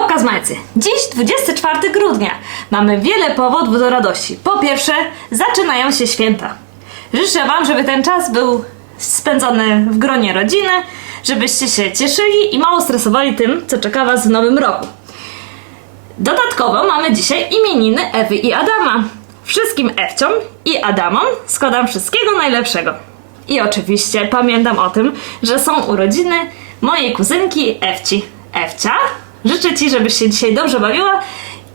babka z Majcy. Dziś 24 grudnia. Mamy wiele powodów do radości. Po pierwsze, zaczynają się święta. Życzę Wam, żeby ten czas był spędzony w gronie rodziny, żebyście się cieszyli i mało stresowali tym, co czeka Was w nowym roku. Dodatkowo mamy dzisiaj imieniny Ewy i Adama. Wszystkim Ewciom i Adamom składam wszystkiego najlepszego. I oczywiście pamiętam o tym, że są urodziny mojej kuzynki Ewci. Ewcia, życzę Ci, żebyś się dzisiaj dobrze bawiła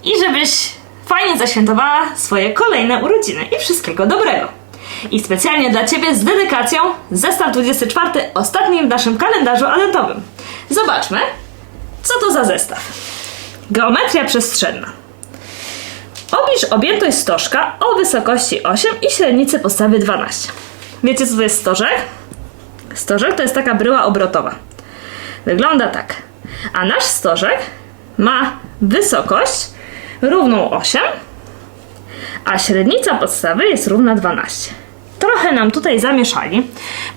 i żebyś fajnie zaświętowała swoje kolejne urodziny i wszystkiego dobrego. I specjalnie dla Ciebie z dedykacją zestaw 24, ostatni w naszym kalendarzu adventowym. Zobaczmy, co to za zestaw. Geometria przestrzenna. Obliż objętość stożka o wysokości 8 i średnicy podstawy 12. Wiecie co to jest stożek? Stożek to jest taka bryła obrotowa. Wygląda tak. A nasz stożek ma wysokość równą 8, a średnica podstawy jest równa 12. Trochę nam tutaj zamieszali,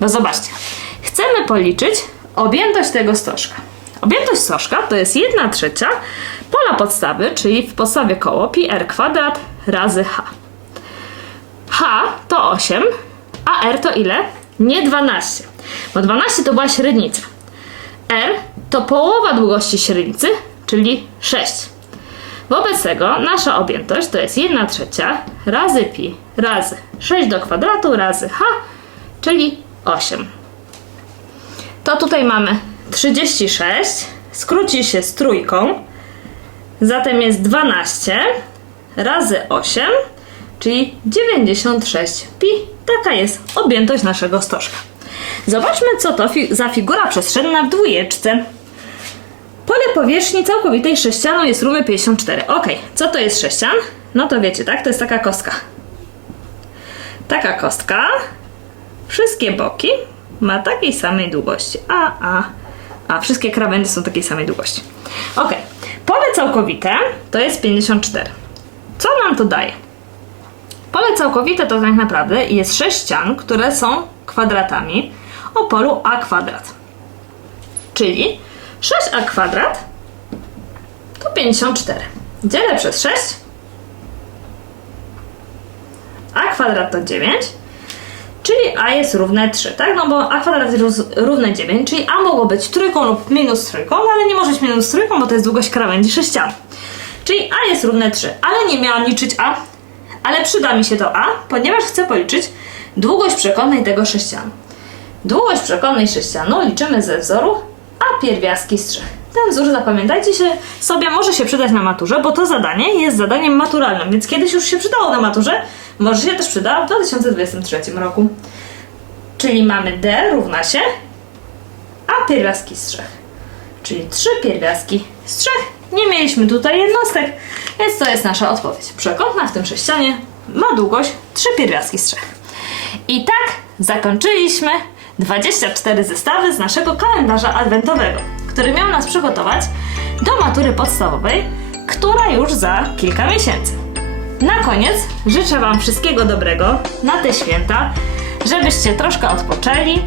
bo zobaczcie. Chcemy policzyć objętość tego stożka. Objętość stożka to jest 1 trzecia pola podstawy, czyli w podstawie koło pi r kwadrat razy h. h to 8, a r to ile? Nie 12, bo 12 to była średnica. r to połowa długości średnicy, czyli 6. Wobec tego nasza objętość to jest 1 trzecia razy pi razy 6 do kwadratu razy h, czyli 8. To tutaj mamy 36, skróci się z trójką, zatem jest 12 razy 8, czyli 96 pi. Taka jest objętość naszego stożka. Zobaczmy, co to fi- za figura przestrzenna w dwójeczce. Pole powierzchni całkowitej sześcianu jest równe 54. Ok, co to jest sześcian? No to wiecie, tak? To jest taka kostka. Taka kostka. Wszystkie boki ma takiej samej długości. A, a, a. Wszystkie krawędzie są takiej samej długości. Ok, pole całkowite to jest 54. Co nam to daje? Pole całkowite to tak naprawdę jest sześć ścian, które są kwadratami o polu a kwadrat. Czyli 6a kwadrat to 54. Dzielę przez 6. a kwadrat to 9. Czyli a jest równe 3, tak? No bo a kwadrat jest równe 9, czyli a mogło być trójką lub minus trójką, no ale nie może być minus trójką, bo to jest długość krawędzi sześcian. Czyli a jest równe 3, ale nie miałam liczyć a, ale przyda mi się to a, ponieważ chcę policzyć długość przekątnej tego sześcianu. Długość przekątnej sześcianu liczymy ze wzoru a pierwiastki z 3. Ten wzór zapamiętajcie się sobie, może się przydać na maturze, bo to zadanie jest zadaniem maturalnym, więc kiedyś już się przydało na maturze, może się też przyda w 2023 roku. Czyli mamy d równa się a pierwiastki z 3. Czyli 3 pierwiastki z 3. Nie mieliśmy tutaj jednostek, więc to jest nasza odpowiedź. Przekątna w tym sześcianie ma długość 3 pierwiastki z 3. I tak zakończyliśmy 24 zestawy z naszego kalendarza adwentowego, który miał nas przygotować do matury podstawowej, która już za kilka miesięcy. Na koniec życzę Wam wszystkiego dobrego na te święta, żebyście troszkę odpoczęli,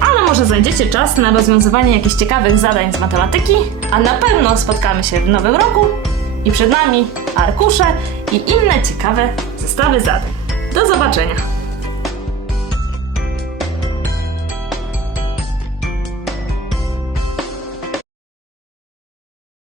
ale może znajdziecie czas na rozwiązywanie jakichś ciekawych zadań z matematyki, a na pewno spotkamy się w nowym roku i przed nami arkusze i inne ciekawe zestawy zadań. Do zobaczenia!